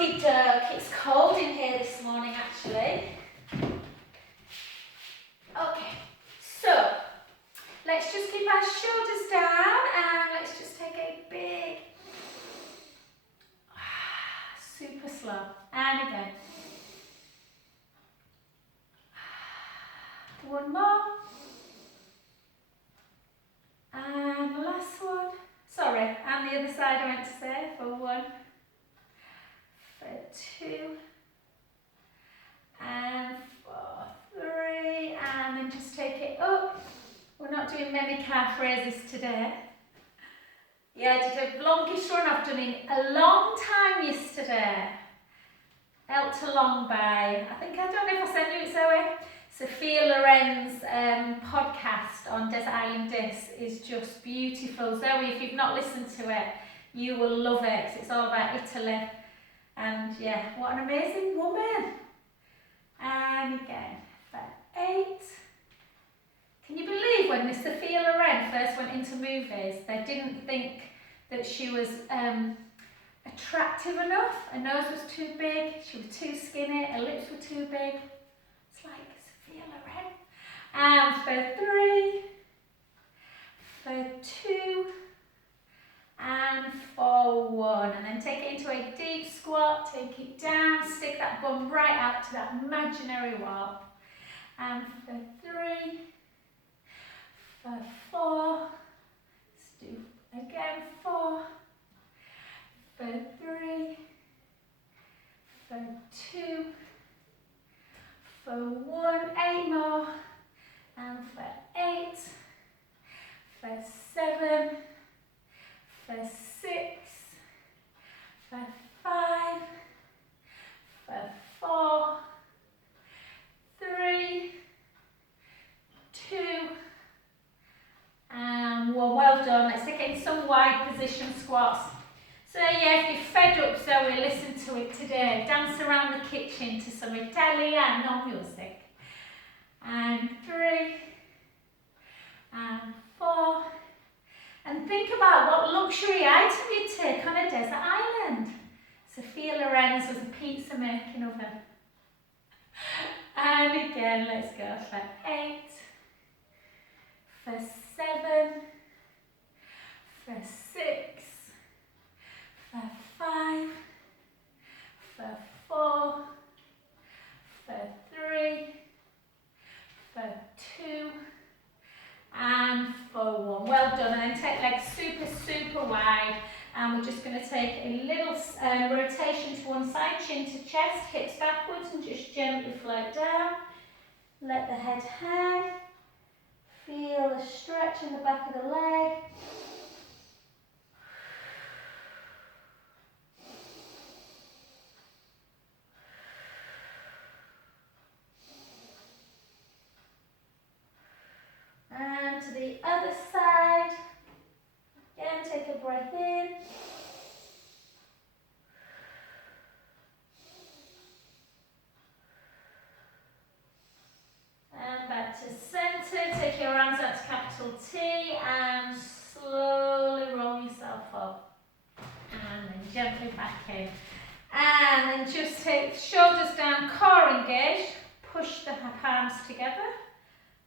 Okie doke, it's cold in here this morning actually. Okay, so let's just keep our shoulders down and let's just take a big, super slow, and again. One more. And the last one. Sorry, and the other side I meant to say, for 1, for 2, and for 3, and then just take it up. We're not doing many calf raises today. Yeah, I did a longish run I've done in a long time yesterday. Helped along by, I don't know if I sent you it, Zoe. Sophia Loren's podcast on Desert Island Discs is just beautiful. Zoe, if you've not listened to it, you will love it because it's all about Italy. And yeah, what an amazing woman. And again, for 8. Can you believe when Miss Sophia Loren first went into movies, they didn't think that she was attractive enough? Her nose was too big, she was too skinny, her lips were too big. It's like Sophia Loren. And for 3, for 2, and for 1. And then take it into a deep squat, take it down, stick that bum right out to that imaginary wall. And for 3, for 4, let's do again 4, for 3, for 2, for 1, 8 more, and for 8, for 7, for 6, for 5, for 4, 3, 2, and 1. Well done. Let's take it in some wide position squats. So yeah, if you're fed up, Zoe, listen to it today. Dance around the kitchen to some Italiano music. And 3, and 4. And think about what luxury item you'd take on a desert island. Sophia Loren's was a pizza making oven. And again, let's go for 8, for 7, for 6, for 5, for 4, for 3, for 2, and for 1. Well done. And then take legs super, super wide. And we're just going to take a little rotation to one side, chin to chest, hips backwards, and just gently float down. Let the head hang. Feel the stretch in the back of the leg. And to the other side. Again, take a breath in. And back to centre. Take your arms out to capital T and slowly roll yourself up. And then gently back in. And then just take shoulders down, core engaged. Push the palms together.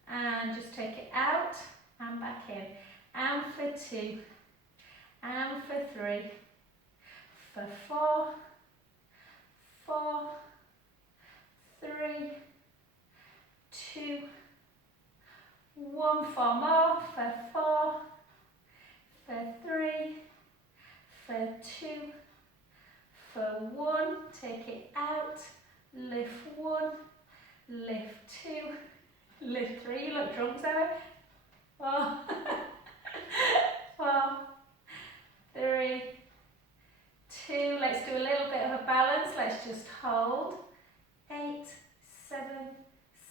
And just take it out and back in. And for 2. And for 3. For 4. 4. 3. 2, 1, 4 more, for 4, for 3, for 2, for 1, take it out, lift 1, lift 2, lift 3, you look drunk, Zoe. 4, 4, 3, 2, let's do a little bit of a balance, let's just hold, 8, 7,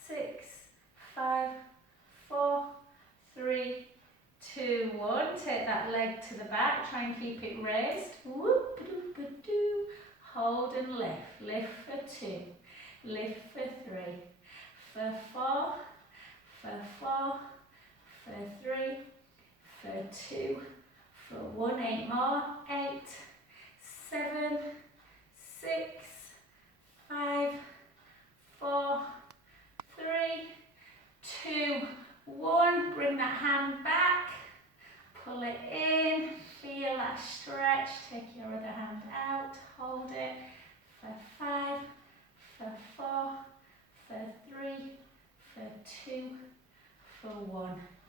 6, 5, 4, 3, 2, 1. Take that leg to the back. Try and keep it raised. Whoop, doop, doop, doop. Hold and lift. Lift for 2. Lift for 3. For 4. For 4. For 3. For 2. For 1. 8 more. 8, 7, 6,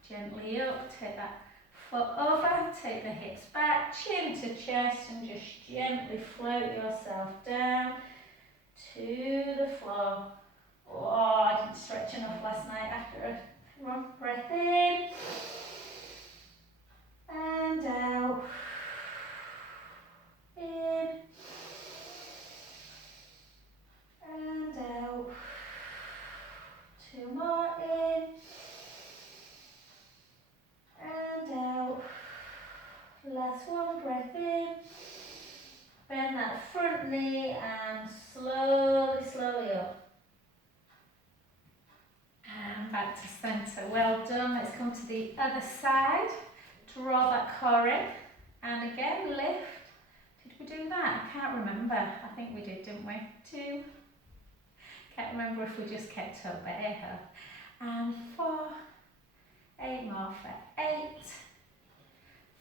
Gently up, take that foot over, take the hips back, chin to chest, and just gently float yourself down to the floor. Oh, I didn't stretch enough last night after a run. Breath in and out. In and out. 2 more, in and out. Last one, breath in. Bend that front knee and slowly up. And back to centre. Well done. Let's come to the other side. Draw that core in. And again, lift. Did we do that? I can't remember. I think we did, didn't we? 2. Can't remember if we just kept up, but hey-ho. And 4. 8 more for 8.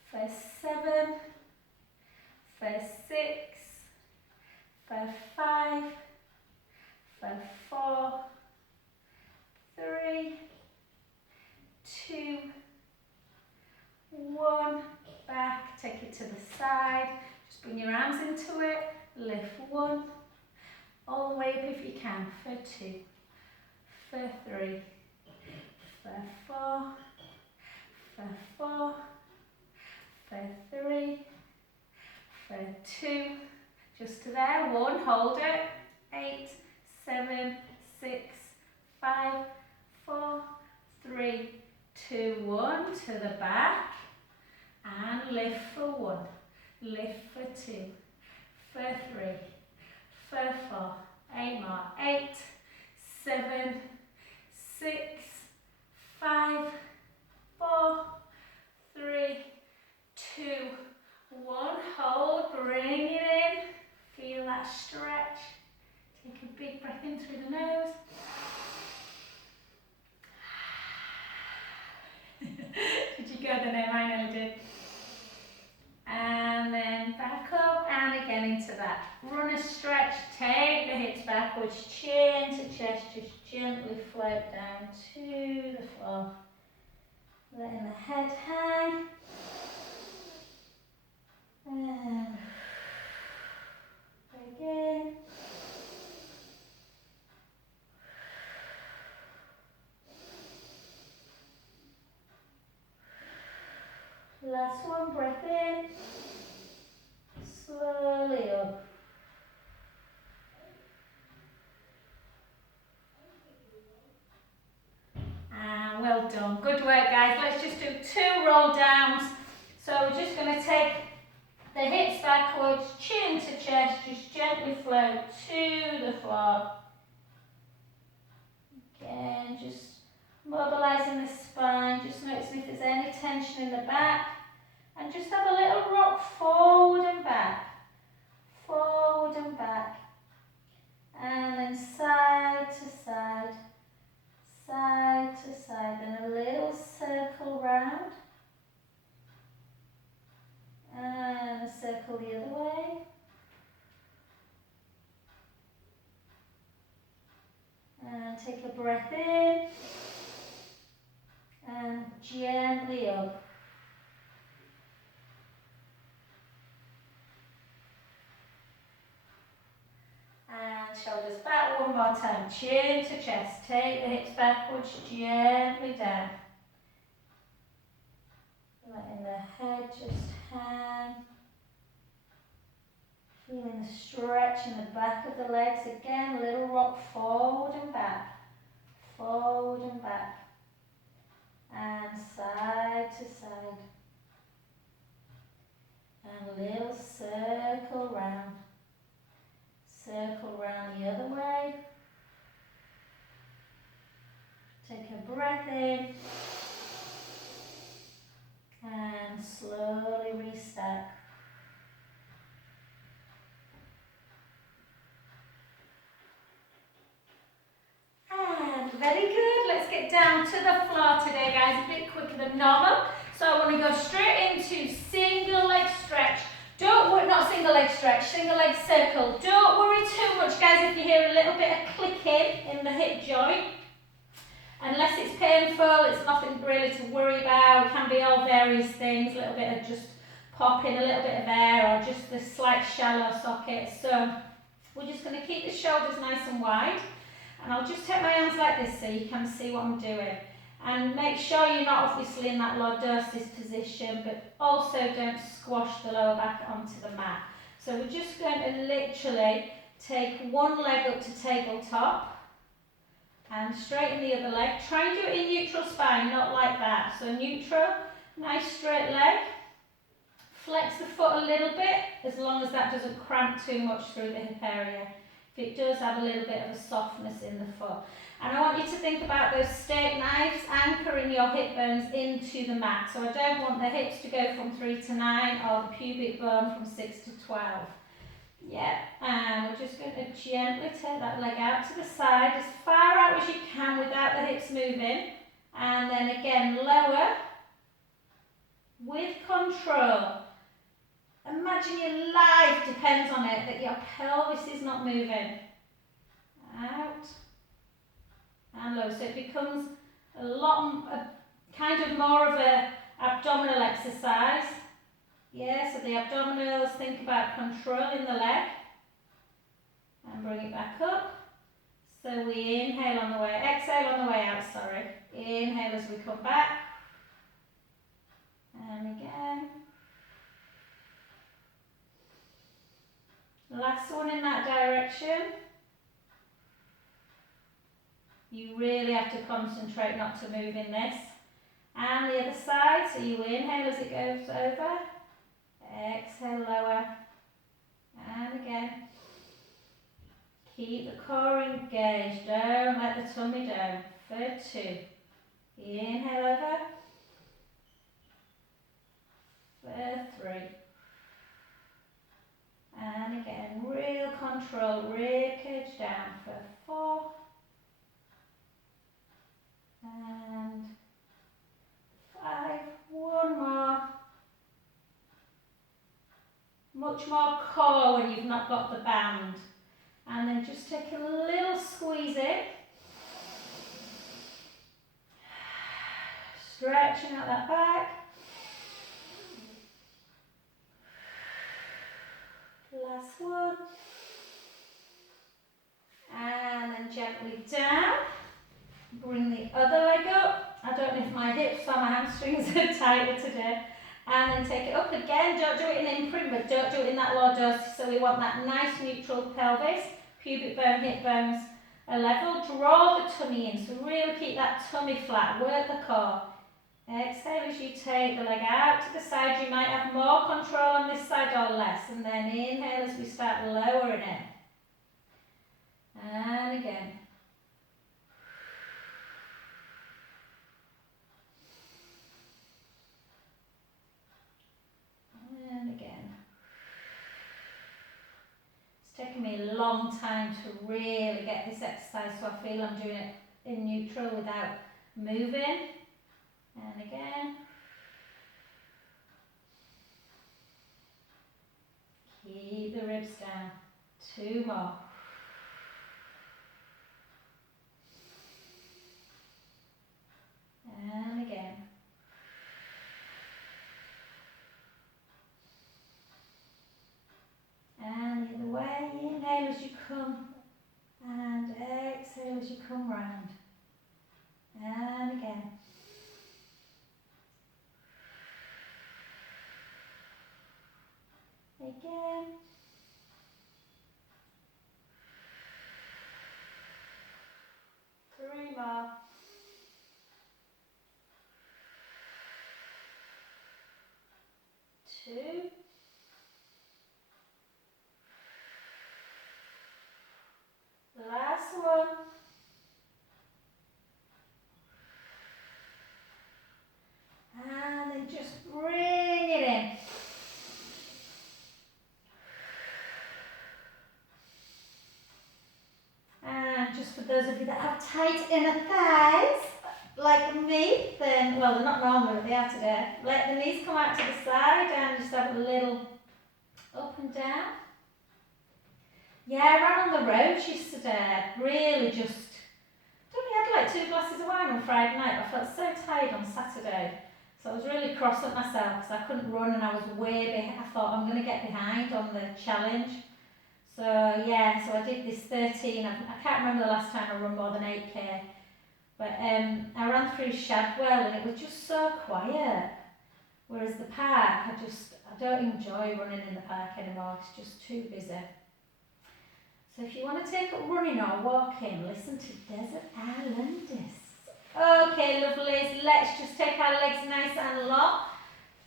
For 7. For 6. For 5. For 4. 3. 2. 1. Back. Take it to the side. Just bring your arms into it. Lift 1. All the way up if you can. For 2. For 3. For 4. For 4. For 3. For 2. Just to there. 1. Hold it. 8. 7. 6. 5. 4. 3. 2. 1. To the back. And lift for 1. Lift for 2. For 3. For 4. 8 more. 8. 7. 6. 5. 4. 3. 2. 1. Hold. Bring it in. Feel that stretch. Take a big breath in through the nose. Did you go there? I nearly did. And then back up and again into that runner stretch. Take the hips backwards, chin to chest, just gently float down to the floor. Letting the head hang. And again. Last one, breath in, slowly up. And well done, good work guys. Let's just do 2 roll downs. So we're just going to take the hips backwards, chin to chest, just gently float to the floor. Again, just mobilising the spine, just noticing if there's any tension in the back. And just have a little rock forward and back, and then side to side, then a little circle round, and a circle the other way, and take a breath in, and gently up. And shoulders back one more time, chin to chest, take the hips backwards, gently down. Letting the head just hang. Feeling the stretch in the back of the legs. Again, little rock forward and back. And side to side. And a little circle round. Circle round the other way. Take a breath in. And slowly restack. And very good. Let's get down to the floor today, guys. A bit quicker than normal. So I want to go straight into single leg stretch. Don't worry, not single leg stretch, single leg circle. Don't worry too much, guys, if you hear a little bit of clicking in the hip joint. Unless it's painful, it's nothing really to worry about. It can be all various things, a little bit of just popping, a little bit of air, or just the slight shallow socket. So we're just going to keep the shoulders nice and wide. And I'll just take my hands like this so you can see what I'm doing. And make sure you're not obviously in that lordosis position, but also don't squash the lower back onto the mat. So we're just going to literally take one leg up to tabletop and straighten the other leg. Try and do it in neutral spine, not like that. So neutral, nice straight leg. Flex the foot a little bit, as long as that doesn't cramp too much through the hip area. If it does, have a little bit of a softness in the foot. And I want you to think about those steak knives anchoring your hip bones into the mat. So I don't want the hips to go from 3 to 9 or the pubic bone from 6 to 12. Yeah, and we're just going to gently take that leg out to the side, as far out as you can without the hips moving. And then again, lower with control. Imagine your life depends on it, that your pelvis is not moving. Out and low. So it becomes kind of more of a abdominal exercise. Yeah, so the abdominals, think about controlling the leg. And bring it back up. So we inhale on the way, exhale on the way out, sorry. Inhale as we come back. And again. Last one in that direction. You really have to concentrate not to move in this. And the other side, so you inhale as it goes over. Exhale, lower. And again. Keep the core engaged. Don't let the tummy down. For 2. Inhale over. For 3. And again, real control, rib cage down for 4. And 5. One more. Much more core when you've not got the band. And then just take a little squeeze in. Stretching out that back. Last one. And then gently down. Bring the other leg up. I don't know if my hips or my hamstrings are tighter today. And then take it up again. Don't do it in imprint, but don't do it in that lordosis. So we want that nice neutral pelvis. Pubic bone, hip bones are level. Draw the tummy in. So really keep that tummy flat. Work the core. Exhale as you take the leg out to the side. You might have more control on this side or less. And then inhale as we start lowering it. And again. And again. It's taken me a long time to really get this exercise, so I feel I'm doing it in neutral without moving. And again. Keep the ribs down. 2 more. And again. And the other way. Inhale as you come. And exhale as you come round. And again. Again. Three more. Two. Last one. And then just bring it in. And just for those of you that have tight inner thighs, like me, then, well, they're not normal, but they are today. Let the knees come out to the side and just have a little up and down. Yeah, I ran on the road yesterday. Really just, I only had like 2 glasses of wine on Friday night. I felt so tired on Saturday. So I was really cross at myself because I couldn't run and I was way behind. I thought I'm going to get behind on the challenge. So yeah, so I did this 13. I can't remember the last time I run more than 8k. But I ran through Shadwell and it was just so quiet. Whereas the park, I don't enjoy running in the park anymore. It's just too busy. So if you want to take up running or walking, listen to Desert Islanders. Okay, lovelies, let's just take our legs nice and long.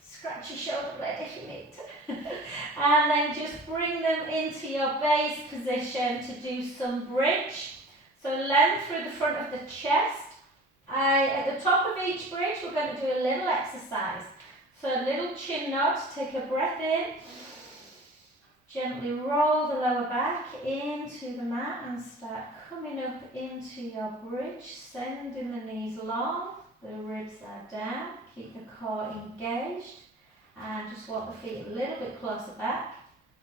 Scratch your shoulder blade if you need to. And then just bring them into your base position to do some bridge. So length through the front of the chest. At the top of each bridge, we're going to do a little exercise. So a little chin nod, take a breath in. Gently roll the lower back into the mat and start coming up into your bridge, sending the knees long, the ribs are down, keep the core engaged and just walk the feet a little bit closer back.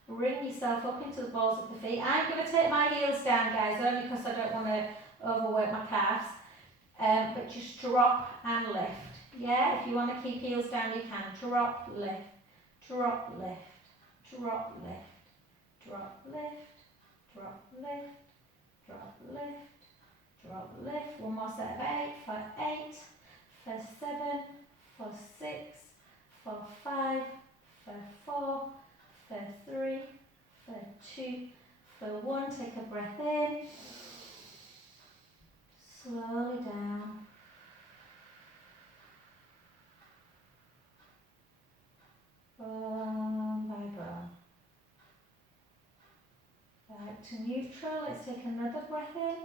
Bring yourself up into the balls of the feet. I'm going to take my heels down, guys, only because I don't want to overwork my calves, but just drop and lift. Yeah, if you want to keep heels down you can. Drop, lift, drop, lift, drop, lift. Drop, lift, drop, lift, drop, lift, drop, lift. One more set of 8 for 8, for 7, for 6, for 5, for 4, for 3, for 2, for 1. Take a breath in. Slowly down. Bone by bone. Back to neutral. Let's take another breath in.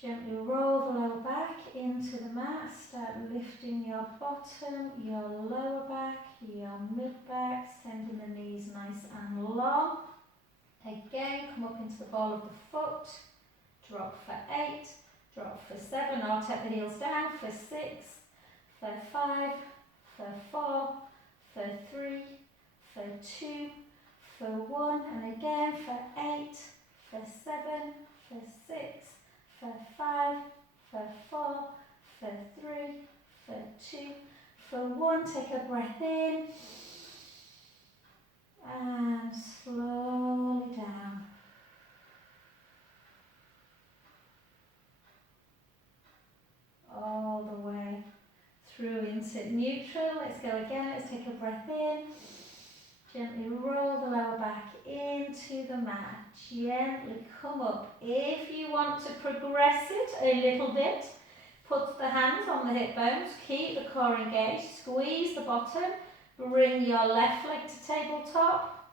Gently roll the lower back into the mat. Start lifting your bottom, your lower back, your mid back, sending the knees nice and long. Again, come up into the ball of the foot. Drop for 8, drop for 7, or take the heels down for 6, for 5, for 4, for 3, for 2, for 1, and again for 8, for 7, for 6, for 5, for 4, for 3, for 2, for 1. Take a breath in and slowly down. All the way through into neutral. Let's go again. Let's take a breath in. Gently roll the lower back into the mat. Gently come up. If you want to progress it a little bit, put the hands on the hip bones, keep the core engaged, squeeze the bottom, bring your left leg to tabletop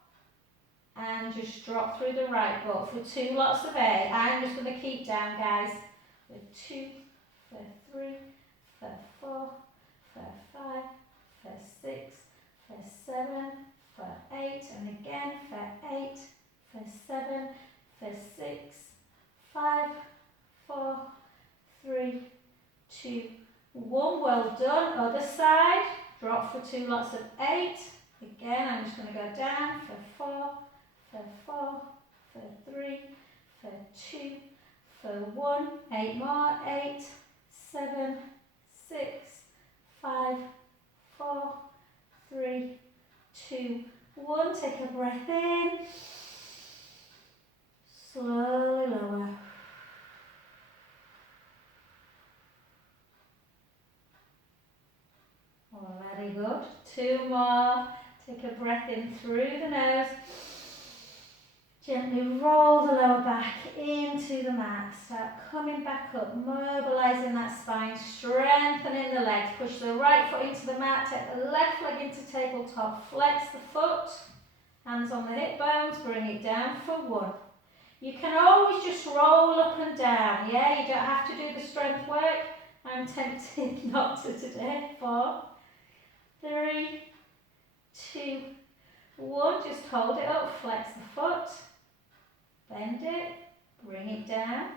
and just drop through the right foot for 2 lots of air. I'm just going to keep down, guys, for 2, for 3, for 4, for 5, for 6, for 7, for 8, and again for 8, for 7, for 6, 5, 4, 3, 2, 1. Well done. Other side. Drop for 2 lots of 8. Again, I'm just going to go down for 4, for 4, for 3, for 2, for 1. 8 more. 8, 7, 6, 5, 4, 3, 2, 1. Take a breath in. Slowly lower. Oh, very good. 2 more. Take a breath in through the nose. Gently roll the lower back into the mat. Start coming back up, mobilising that spine, strengthening the legs. Push the right foot into the mat, take the left leg into tabletop, flex the foot, hands on the hip bones, bring it down for 1. You can always just roll up and down, yeah? You don't have to do the strength work. I'm tempted not to today. 4, 3, 2, 1. Just hold it up, flex the foot. Bend it, bring it down,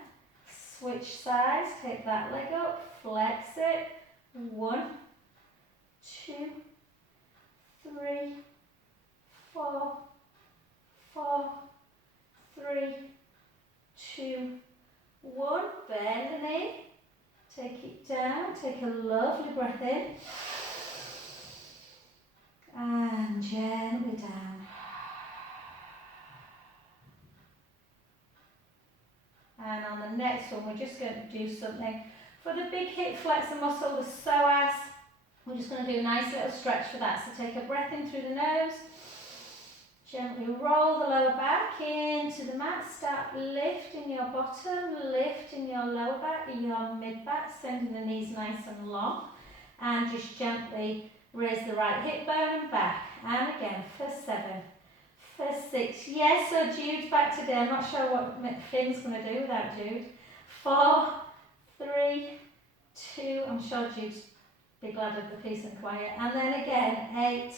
switch sides, take that leg up, flex it. 1, 2, 3, 4, 4, 3, 2, 1. Bend the knee, take a lovely breath in. And gently down. And on the next one, we're just going to do something for the big hip flexor muscle, the psoas. We're just going to do a nice little stretch for that. So take a breath in through the nose. Gently roll the lower back into the mat. Start lifting your bottom, lifting your lower back, your mid back, sending the knees nice and long. And just gently raise the right hip bone and back. And again for 7, for 6. Yes, so Jude's back today. I'm not sure what Finn's going to do without Jude. 4, 3, 2. I'm sure Jude's be glad of the peace and quiet. And then again, 8,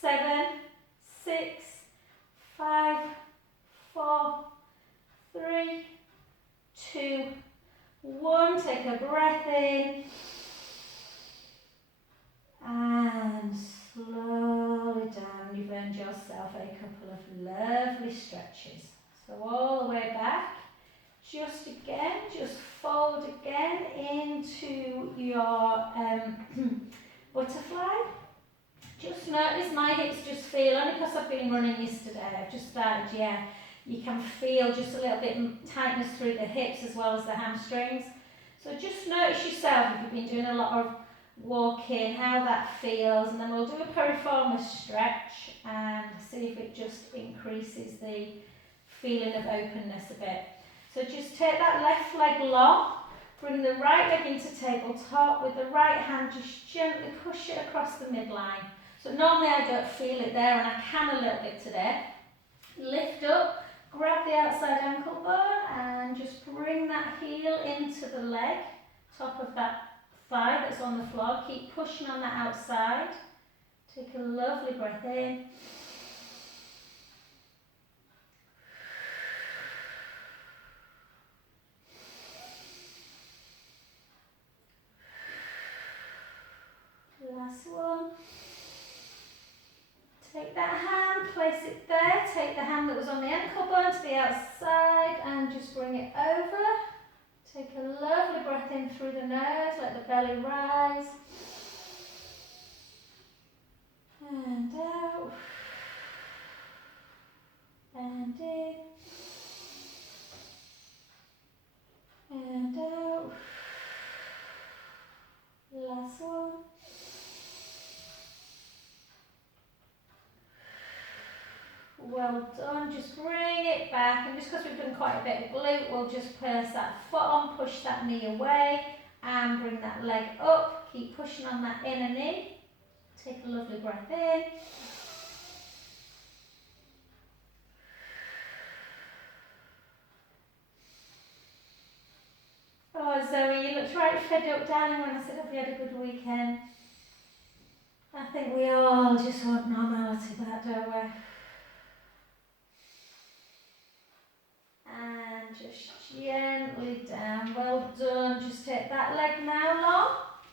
7, 6, 5, 4, 3, 2, 1. Take a breath in. And slowly down. You've earned yourself a couple of lovely stretches. So all the way back. Just again, just fold again into your butterfly. Just notice my hips just feel, only because I've been running yesterday, I've just started, yeah, you can feel just a little bit tightness through the hips as well as the hamstrings. So just notice yourself if you've been doing a lot of walking, how that feels, and then we'll do a piriformis stretch and see if it just increases the feeling of openness a bit. So just take that left leg long, bring the right leg into tabletop, with the right hand just gently push it across the midline. So normally I don't feel it there, and I can a little bit today. Lift up, grab the outside ankle bone and just bring that heel into the leg, top of that thigh that's on the floor. Keep pushing on that outside. Take a lovely breath in. Last one. Take that hand, place it there. Take the hand that was on the ankle bone to the outside and just bring it over. Take a lovely breath in through the nose, let the belly rise. And out. And in. And out. Last one. Well done, just bring it back, and just because we've done quite a bit of glute, we'll just press that foot on, push that knee away, and bring that leg up. Keep pushing on that inner knee. Take a lovely breath in. Oh Zoe, you looked right fed up, darling, when I said, have you had a good weekend? I think we all just want normality back, don't we? And just gently down. Well done. Just take that leg now long.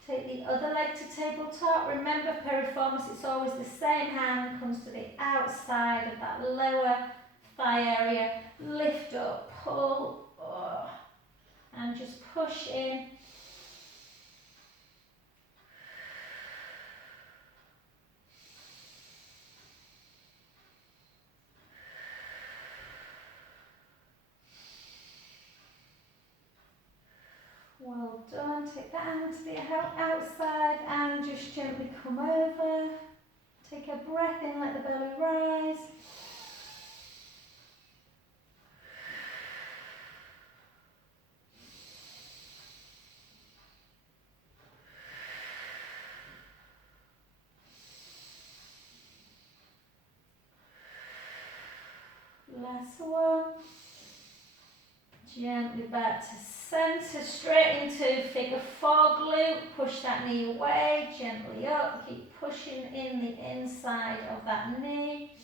Take the other leg to tabletop. Remember piriformis, it's always the same hand, comes to the outside of that lower thigh area. Lift up, pull, and just push in. Well done. Take that hand to the outside and just gently come over. Take a breath in, let the belly rise. Last one. Gently back to centre, straight into figure 4 glute. Push that knee away, gently up. Keep pushing in the inside of that knee.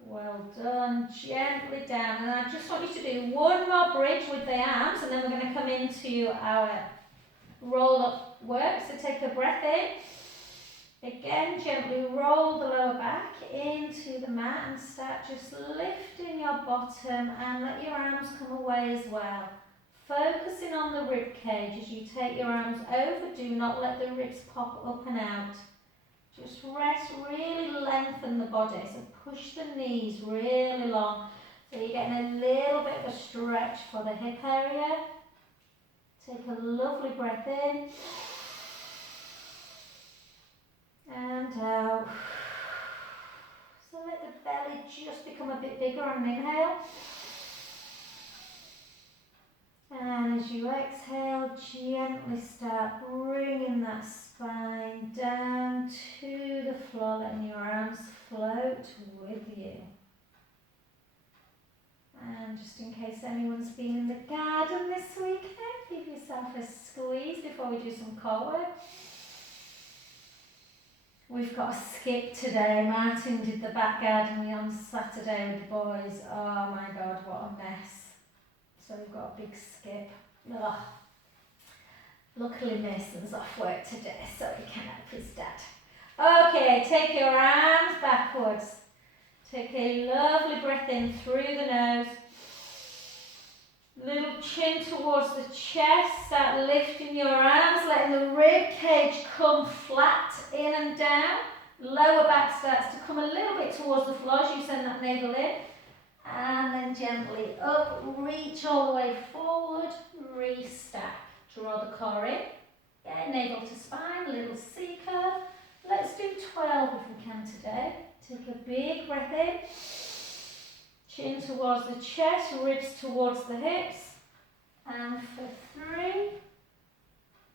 Well done, gently down. And I just want you to do one more bridge with the arms, and then we're going to come into our roll up work. So take a breath in. Again, gently roll the lower back into the mat and start just lifting your bottom and let your arms come away as well. Focusing on the rib cage as you take your arms over. Do not let the ribs pop up and out. Just rest, really lengthen the body. So push the knees really long. So you're getting a little bit of a stretch for the hip area. Take a lovely breath in. And out. So let the belly just become a bit bigger on an inhale. And as you exhale, gently start bringing that spine down to the floor, letting your arms float with you. And just in case anyone's been in the garden this weekend, give yourself a squeeze before we do some core work. We've got a skip today. Martin did the back garden on Saturday with the boys. Oh my God, what a mess. So we've got a big skip. Ugh. Luckily Mason's off work today, so he can help his dad. Okay, take your arms backwards. Take a lovely breath in through the nose. Little chin towards the chest. Start lifting your arms, letting the rib cage come flat in and down. Lower back starts to come a little bit towards the floor as you send that navel in. And then gently up, reach all the way forward, restack. Draw the core in. Yeah, navel to spine, little C curve. Let's do 12 if we can today. Take a big breath in. Chin towards the chest, ribs towards the hips. And for 3,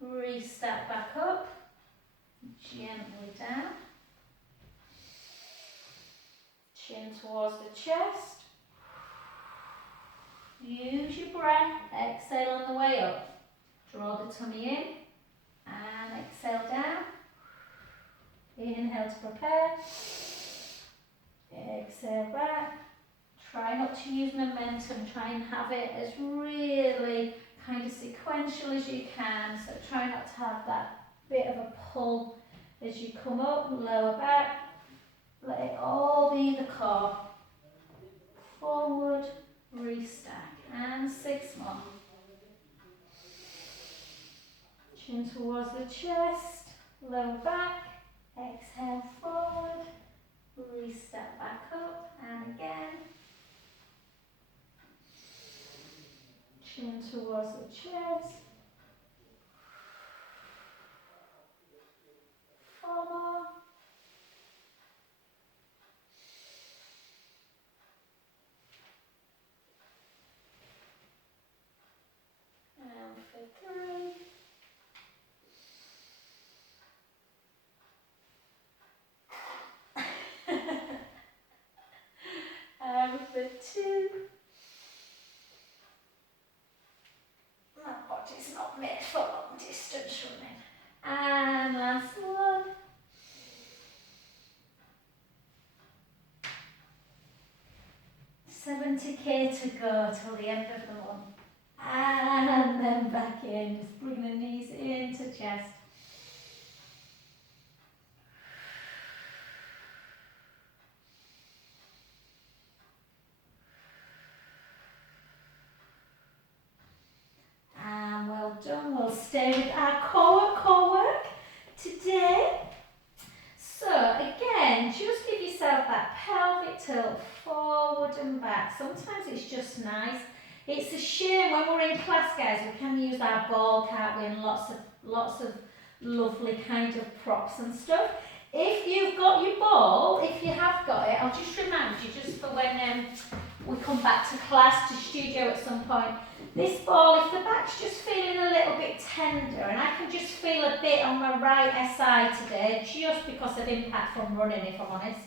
restack back up. Gently down. Chin towards the chest. Use your breath, exhale on the way up. Draw the tummy in and exhale down. Inhale to prepare. Exhale back. Try not to use momentum, try and have it as really kind of sequential as you can. So try not to have that bit of a pull as you come up, lower back. Let it all be the core. Forward, restack. And 6 more. Chin towards the chest, lower back, exhale forward, restack back up, and again. Chin towards the chest. 4 more. And for 3. And for 2. My body's not made for long distance running. And last one. $70K to go till the end of the month. And then back in, just bring the knees into chest. And well done, we'll stay with our core work today. So again, just give yourself that pelvic tilt forward and back. Sometimes it's just nice. It's a shame when we're in class, guys, we can use our ball, can't we, and lots of lovely kind of props and stuff. If you've got your ball, if you have got it, I'll just remind you, just for when we come back to class, to studio at some point, this ball, if the back's just feeling a little bit tender, and I can just feel a bit on my right SI today, just because of impact from running, if I'm honest,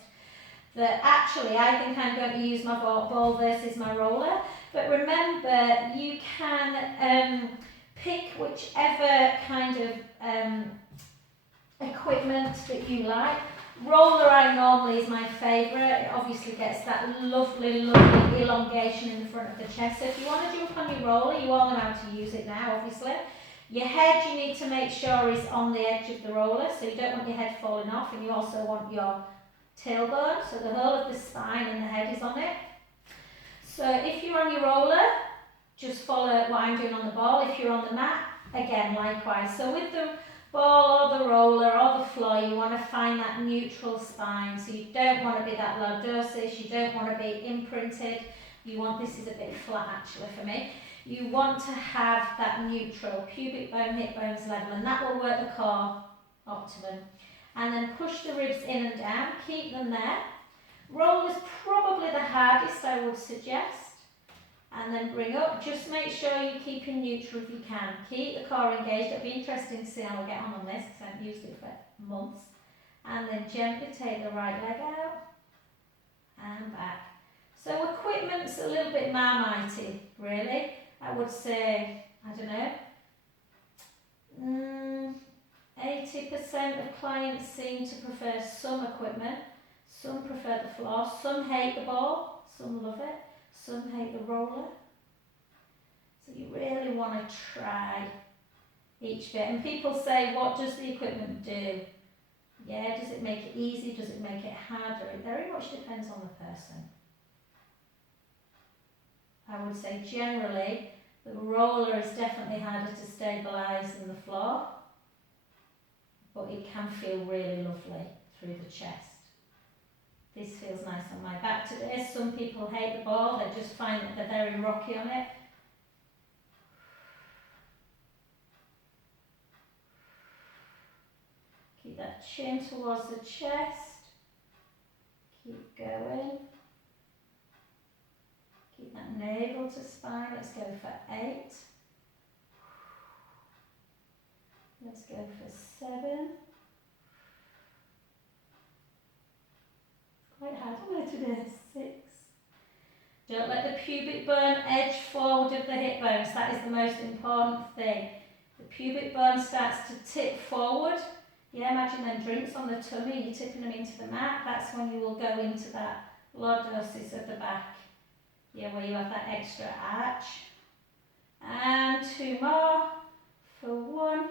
that actually I think I'm going to use my ball versus my roller. But remember, you can pick whichever kind of equipment that you like. Roller I normally is my favourite. It obviously gets that lovely elongation in the front of the chest. So if you want to jump on your roller, you all know how to use it now, obviously. Your head, you need to make sure is on the edge of the roller, so you don't want your head falling off, and you also want your tailbone, so the whole of the spine and the head is on it. So if you're on your roller, just follow what I'm doing on the ball. If you're on the mat, again, likewise. So with the ball or the roller or the floor, you want to find that neutral spine. So you don't want to be that lordosis, you don't want to be imprinted. You want, this is a bit flat actually for me. You want to have that neutral, pubic bone, hip bones level, and that will work the core optimum. And then push the ribs in and down, keep them there. Roll is probably the hardest, I would suggest. And then bring up, just make sure you're keeping neutral if you can. Keep the core engaged. It'll be interesting to see how I get on this, because I haven't used it for months. And then gently take the right leg out and back. So equipment's a little bit marmitey, really. I would say, I don't know, 80% of clients seem to prefer some equipment. Some prefer the floor, some hate the ball, some love it, some hate the roller. So you really want to try each bit. And people say, what does the equipment do? Yeah, does it make it easy? Does it make it harder? It very much depends on the person. I would say generally, the roller is definitely harder to stabilise than the floor, but it can feel really lovely through the chest. This feels nice on my back today. Some people hate the ball, they just find that they're very rocky on it. Keep that chin towards the chest. Keep going. Keep that navel to spine. Let's go for 8. Let's go for 7. Quite hard on there today. 6. Don't let the pubic bone edge forward of the hip bones. That is the most important thing. The pubic bone starts to tip forward. Yeah, imagine them drinks on the tummy, you're tipping them into the mat. That's when you will go into that lordosis at the back. Yeah, where you have that extra arch. And 2 more for 1.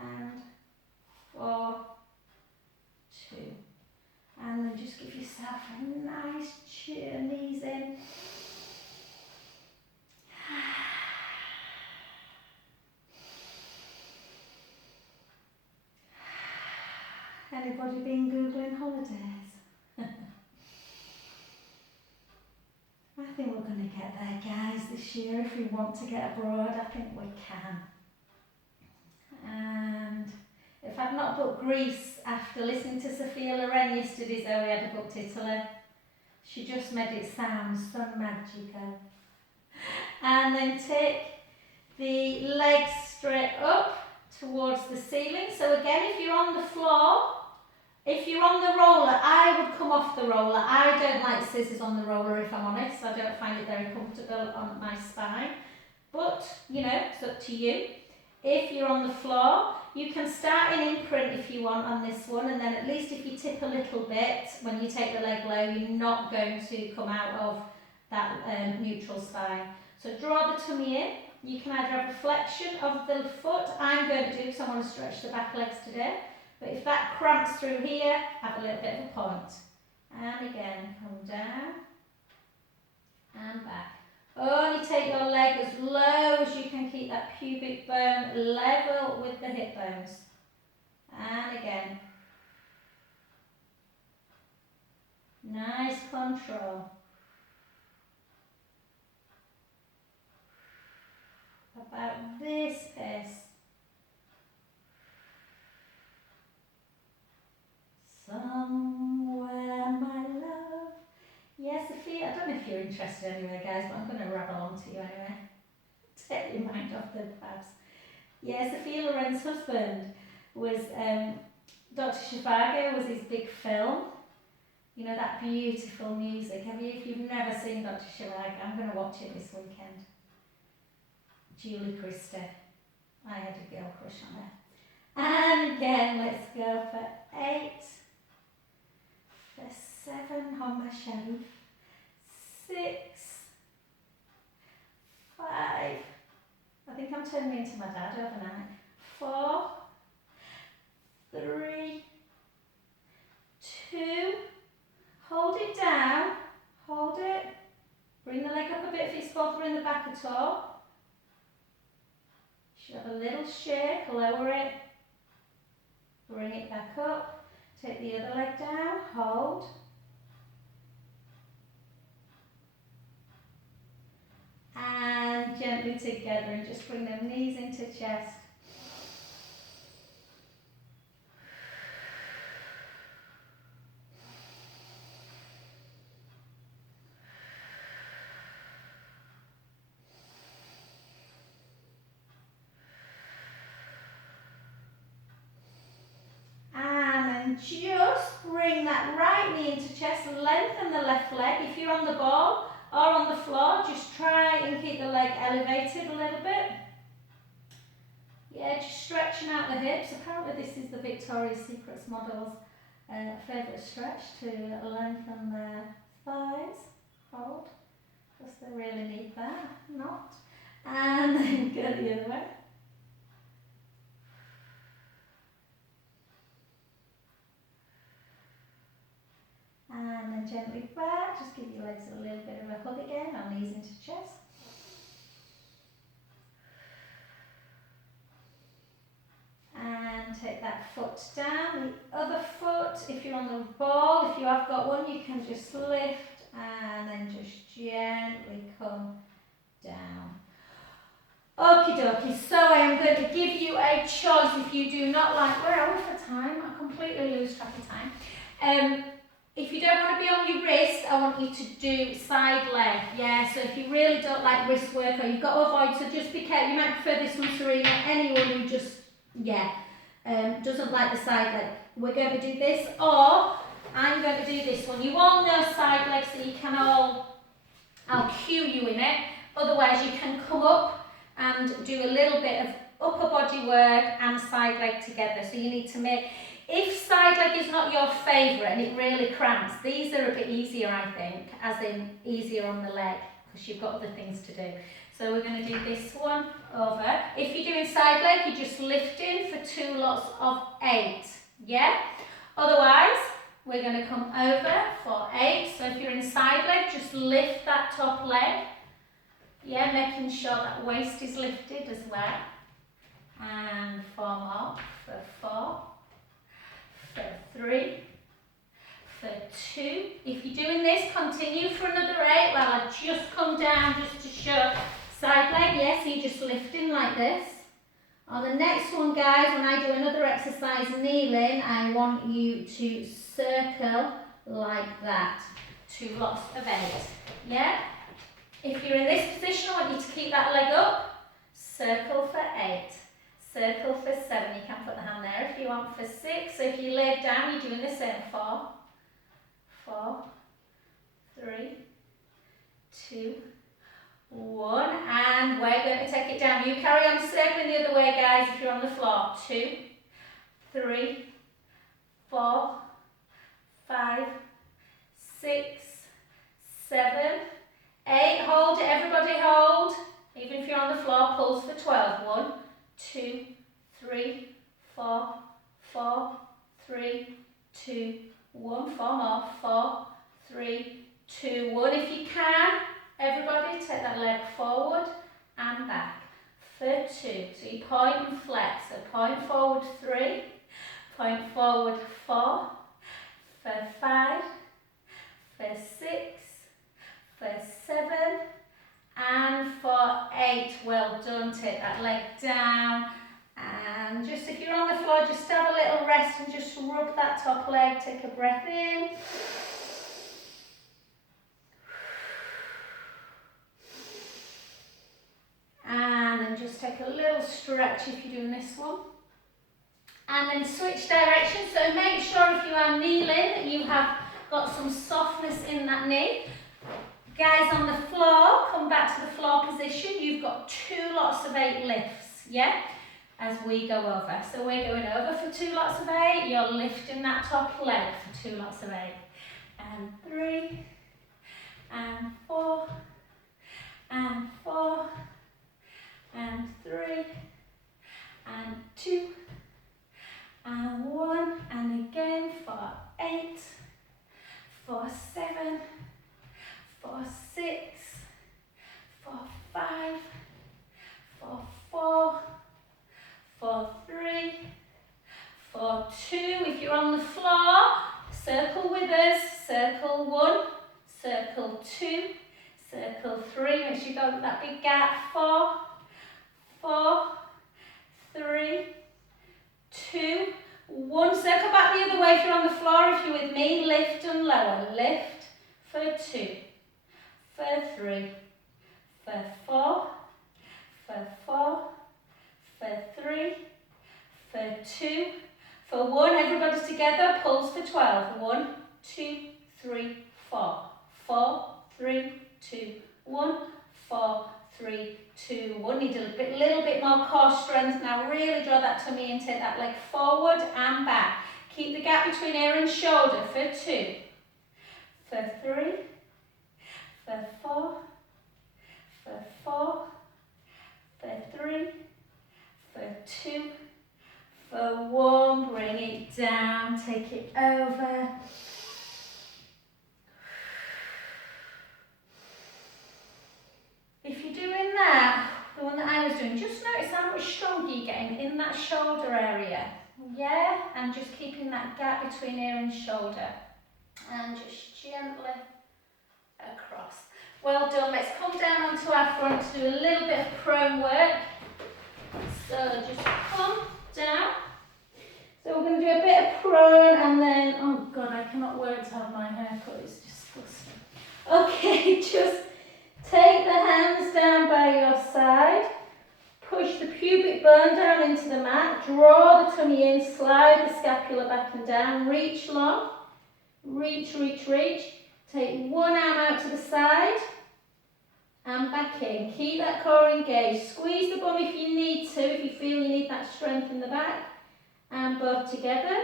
And 4, 2. And then just give yourself a nice cheer, knees in. Anybody been Googling holidays? I think we're going to get there, guys, this year. If we want to get abroad, I think we can. And if I've not booked Greece after listening to Sophia Loren yesterday, Zoe had booked Italy. She just made it sound so magical. And then take the legs straight up towards the ceiling. So again, if you're on the floor, if you're on the roller, I would come off the roller. I don't like scissors on the roller, if I'm honest. I don't find it very comfortable on my spine. But, you know, it's up to you. If you're on the floor, you can start in imprint if you want on this one, and then at least if you tip a little bit, when you take the leg low, you're not going to come out of that neutral spine. So draw the tummy in. You can either have a flexion of the foot. I'm going to do, because I want to stretch the back legs today. But if that cramps through here, have a little bit of a point. And again, come down and back. Only take your leg as low as you can, keep that pubic bone level with the hip bones. And again. Nice control. About this pace. Somewhere, my love. Yes, Sophia, I don't know if you're interested anyway, guys, but I'm going to rabble on to you anyway. Take your mind off the pads. Yeah, Sophia Loren's husband was, Dr. Zhivago was his big film. You know, that beautiful music. If you've never seen Dr. Zhivago, I'm going to watch it this weekend. Julie Christie. I had a girl crush on her. And again, let's go for 8. For 7 on my shelf. 6. turned me into my dad overnight. 4, 3, 2, hold it down, hold it, bring the leg up a bit if it's bothering the back at all. You should have a little shake, lower it, bring it back up, take the other leg down, hold. And gently together and just bring them knees into chest. Just bring that right knee into chest, lengthen the left leg. If you're on the ball or on the floor, just try and keep the leg elevated a little bit. Yeah, just stretching out the hips. Apparently this is the Victoria's Secret's model's favourite stretch, to lengthen their thighs. Hold, because they really need that. Not. And then go the other way. And then gently back, just give your legs a little bit of a hug again, our knees into chest. And take that foot down, the other foot, if you're on the ball, if you have got one, you can just lift and then just gently come down. Okie dokie, so I am going to give you a choice if you do not like, where are we for time? I completely lose track of time. If you don't want to be on your wrist, I want you to do side leg, yeah, so if you really don't like wrist work or you've got to avoid, so just be careful, you might prefer this one, Serena, anyone who just, doesn't like the side leg. We're going to do this, or I'm going to do this one. You all know side leg, so you can I'll cue you in it, otherwise you can come up and do a little bit of upper body work and side leg together, so you need to make. If side leg is not your favourite and it really cramps, these are a bit easier, I think, as in easier on the leg, because you've got other things to do. So we're going to do this one over. If you're doing side leg, you're just lifting for 2 lots of 8, yeah? Otherwise, we're going to come over for 8. So if you're in side leg, just lift that top leg, yeah, making sure that waist is lifted as well. And 4 more for 4. For 3, for 2. If you're doing this, continue for another 8. Well, I've just come down just to show side leg, yes, so you're just lifting like this. On the next one, guys, when I do another exercise kneeling, I want you to circle like that. 2 lots of 8, yeah? If you're in this position, I want you to keep that leg up, circle for 8. Circle for 7, you can put the hand there if you want, for 6, so if you lay it down, you're doing the same, 4, 4, 3, 2, 1, and we're going to take it down. You carry on circling the other way, guys, if you're on the floor, 2, 3, 4, 5, 6, 7, 8, hold it, everybody hold, even if you're on the floor, pulse for 12, 1, 2, 3, 4, 4, 3, 2, 1, 4 more, 4, 3, 2, 1. If you can, everybody take that leg forward and back for 2. So you point and flex. So point forward 3, point forward 4, for 5, for 6, for 7, and for 8. Well done. Take that leg down, and just if you're on the floor, just have a little rest and just rub that top leg. Take a breath in, and then just take a little stretch if you're doing this one, and then switch direction. So make sure if you are kneeling that you have got some softness in that knee. Guys on the floor, come back to the floor position. You've got 2 lots of 8 lifts, yeah, as we go over. So we're going over for 2 lots of 8. You're lifting that top leg for 2 lots of 8. And 3, and 4, and 4, and 3, you go with that big gap. 4, 4, 3, 2, 1. Circle back the other way if you're on the floor. If you're with me, lift and lower. Lift for 2, for 3, for 4, for 4, for 3, for 2, for 1. Everybody together. Pulse for 12. 1, 2, 3, 4. 4, 3, 2, 1. 4, 3, 2, 1. Need a little bit more core strength now. Really draw that tummy in. Take that leg forward and back. Keep the gap between ear and shoulder for 2, for 3, for 4, for 4, for 3, for 2, for 1. Bring it down. Take it over. If you're doing that, the one that I was doing, just notice how much stronger you're getting in that shoulder area. Yeah? And just keeping that gap between ear and shoulder. And just gently across. Well done. Let's come down onto our front to do a little bit of prone work. So just come down. So we're going to do a bit of prone and then, oh God, I cannot wait to have my hair cut. It's disgusting. Okay, just take the hands down by your side, push the pubic bone down into the mat, draw the tummy in, slide the scapula back and down, reach long, reach, reach, reach. Take one arm out to the side and back in. Keep that core engaged. Squeeze the bum if you need to, if you feel you need that strength in the back. And both together.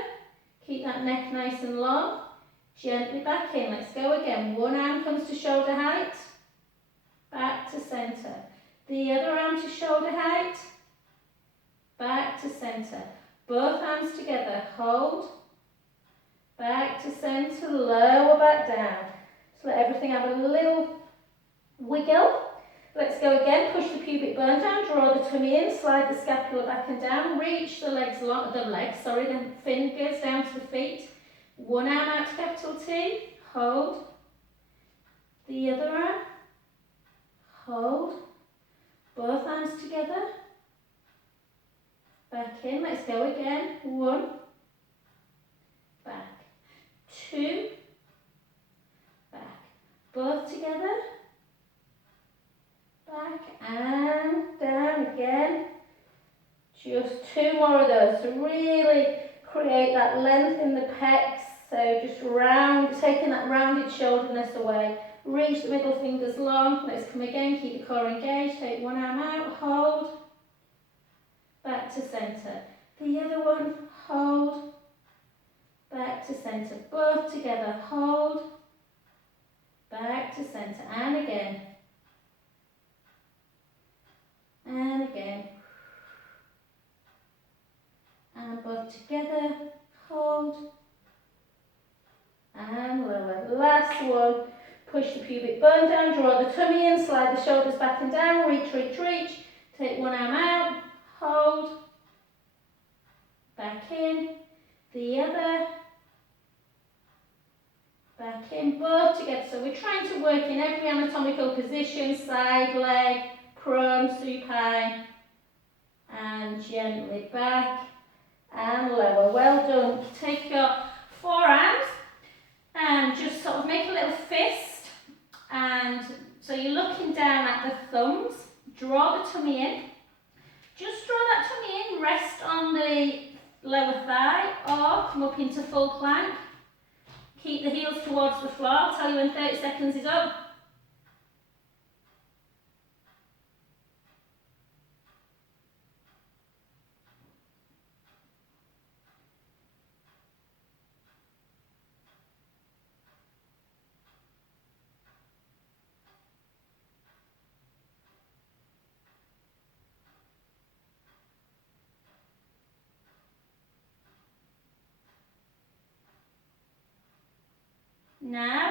Keep that neck nice and long. Gently back in. Let's go again. One arm comes to shoulder height. Back to centre. The other arm to shoulder height. Back to centre. Both arms together. Hold. Back to centre. Lower back down. So let everything have a little wiggle. Let's go again. Push the pubic bone down. Draw the tummy in. Slide the scapula back and down. Reach the the fingers down to the feet. One arm out to capital T. Hold. The other arm. Hold. Both arms together. Back in. Let's go again. 1. Back. 2. Back. Both together. Back and down again. Just 2 more of those to really create that length in the pecs. So just taking that rounded shoulderness away. Reach the middle fingers long. Let's come again. Keep the core engaged. Take one arm out. Hold. Back to centre. The other one. Hold. Back to centre. Both together. Hold. Back to centre. And again. And again. And both together. Hold. And lower. Last one. Push the pubic bone down. Draw the tummy in. Slide the shoulders back and down. Reach, reach, reach. Take one arm out. Hold. Back in. The other. Back in. Both together. So we're trying to work in every anatomical position. Side leg. Prone, supine, and gently back and lower. Well done. Take your forearms and just sort of make a little fist, and so you're looking down at the thumbs. Draw the tummy in. Just draw that tummy in. Rest on the lower thigh or come up into full plank. Keep the heels towards the floor. I'll tell you when 30 seconds is up. Now